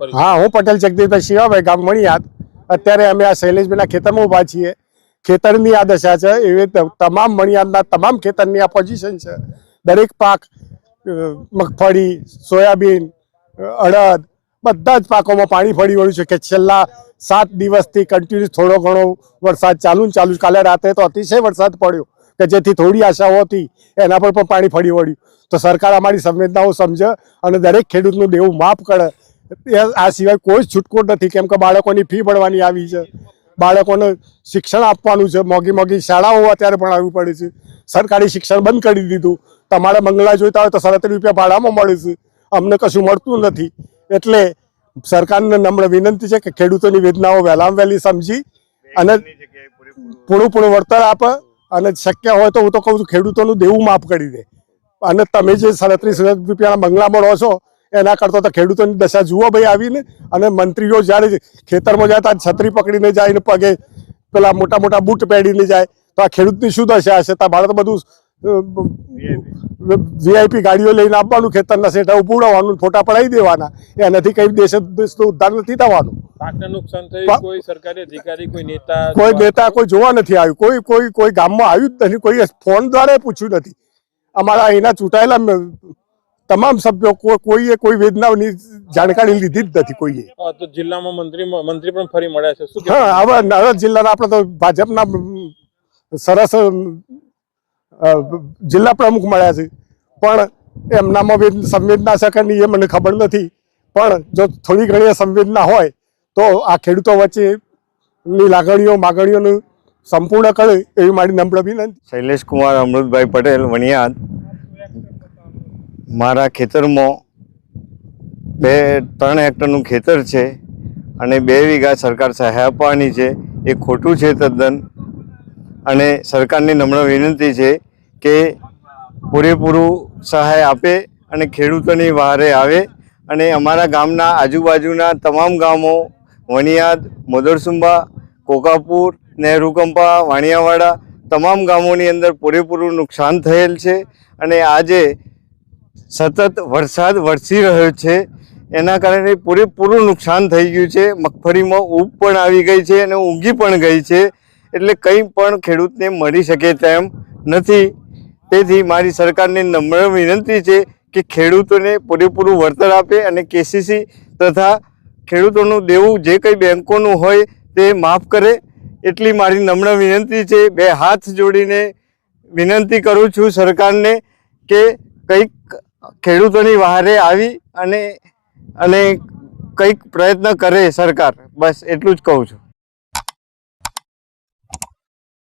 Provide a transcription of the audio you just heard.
હા, હું પટેલ જગદીશભાઈ શિવાભાઈ ગામ મણિયાદ. અત્યારે અમે આ શૈલેષભાઈના ખેતરમાં ઊભા છીએ. ખેતરની આ દશા છે, એવી તમામ મણિયાદના તમામ ખેતરની આ પોઝિશન છે. દરેક પાક મગફળી, સોયાબીન અડદ, બધા જ પાકોમાં પાણી ફરી વળ્યું છે કે છેલ્લા સાત દિવસથી કન્ટિન્યુઅસ થોડો ઘણો વરસાદ ચાલુ ને ચાલુ કાલે રાતે તો અતિશય વરસાદ પડ્યો કે જેથી થોડી આશાઓ હતી, એના પર પણ પાણી ફરી વળ્યું. તો સરકાર અમારી સંવેદનાઓ સમજે અને દરેક ખેડૂતનું દેવું માફ કરે. આ સિવાય કોઈ જ છૂટકો નથી કેમ કે બાળકોની ફી ભરવાની આવી છે. બાળકોને શિક્ષણ આપવાનું છે. મોંઘી મોંઘી શાળાઓ અત્યારે ભણાવવી પડે છે. સરકારી શિક્ષણ બંધ કરી દીધું. તમારે બંગલા જોઈતા હોય તો સાડત્રીસ રૂપિયા ભાડામાં મળે છે. અમને કશું મળતું નથી. એટલે સરકારને નમ્ર વિનંતી છે કે ખેડૂતોની વેદનાઓ વહેલામાં વહેલી સમજી અને પૂરું પૂરું વળતર આપે અને શક્ય હોય તો હું તો કહું છું ખેડૂતોનું દેવું માફ કરી દે. અને તમે જે સાડત્રીસ રૂપિયાના બંગલામાં રહો છો એના કરતાં તો ખેડૂતોની દશા જુઓ ભાઈ આવીને. અને મંત્રીઓ જ્યારે ખેતરમાં જતા છત્રી પકડીને જાય ને પગે પેલા મોટા મોટા બૂટ પહેરીને જાય. તો આ ખેડૂતની શું દશા હશે? તો ભારત બધું વીઆઈપી ગાડીઓ લઈને આપવાનું ખેતરના શેઠા ઉપડાવવાનું ફોટા પડાવી દેવાના. એનાથી કઈ દેશ દેશનું ઉદ્ધાર નથી થવાનું. કોઈ સરકારી કોઈ નેતા કોઈ જોવા નથી આવ્યું. કોઈ કોઈ કોઈ ગામમાં આવ્યું જ નથી. કોઈ ફોન દ્વારા પૂછ્યું નથી. અમારા અહીંના ચૂંટાયેલા તમામ સભ્યો કોઈએ કોઈ વેદનાઓની જાણકારી લીધી જ નથી કોઈએ. તો જિલ્લામાં મંત્રી મંત્રી પણ ફરી મળ્યા છે. હા હવે નર્મદા જિલ્લાના આપણે તો ભાજપના સરસ જિલ્લા પ્રમુખ મળ્યા છે. પણ એમનામાં વેદ- સંવેદના છે કે નહીં એ મને ખબર નથી. પણ જો થોડી ઘણી સંવેદના હોય તો આ ખેડૂતો વચ્ચેની લાગણીઓ માગણીઓનું સંપૂર્ણ કરે એવી મારી નમ્ર વિનંતી. શૈલેષ કુમાર અમૃતભાઈ પટેલ વણિયાદ. મારા ખેતરમાં બે, ત્રણ હેક્ટરનું ખેતર છે અને બે વીઘા સરકાર સહાય આપવાની છે. એ ખોટું છે તદ્દન. અને સરકારની નમ્ર વિનંતી છે કે પૂરેપૂરું સહાય આપે અને ખેડૂતોની વહારે આવે. અને અમારા ગામના આજુબાજુના તમામ ગામો, વણિયાદ મોદરસુંબા કોકાપુર, નહેરુકંપા, વાણિયાવાડા, તમામ ગામોની અંદર પૂરેપૂરું નુકસાન થયેલ છે. અને આજે સતત વરસાદ વરસી રહ્યો છે. એના કારણે પૂરેપૂરું નુકસાન થઈ ગયું છે. મગફળીમાં ઊંઘ પણ આવી ગઈ છે અને ઊંઘી પણ ગઈ છે. એટલે કંઈ પણ ખેડૂતને મળી શકે તેમ નથી. તેથી મારી સરકારને નમ્ર વિનંતી છે કે ખેડૂતોને પૂરેપૂરું વળતર આપે અને કેસીસી તથા ખેડૂતોનું દેવું જે કંઈ બેંકોનું હોય તે માફ કરે. એટલી મારી નમ્ર વિનંતી છે. બે હાથ જોડીને વિનંતી કરું છું સરકારને કે કંઈક ખેડૂતોની વહારે આવી અને અને કંઈક પ્રયત્ન કરે સરકાર. બસ એટલું જ કહું છું.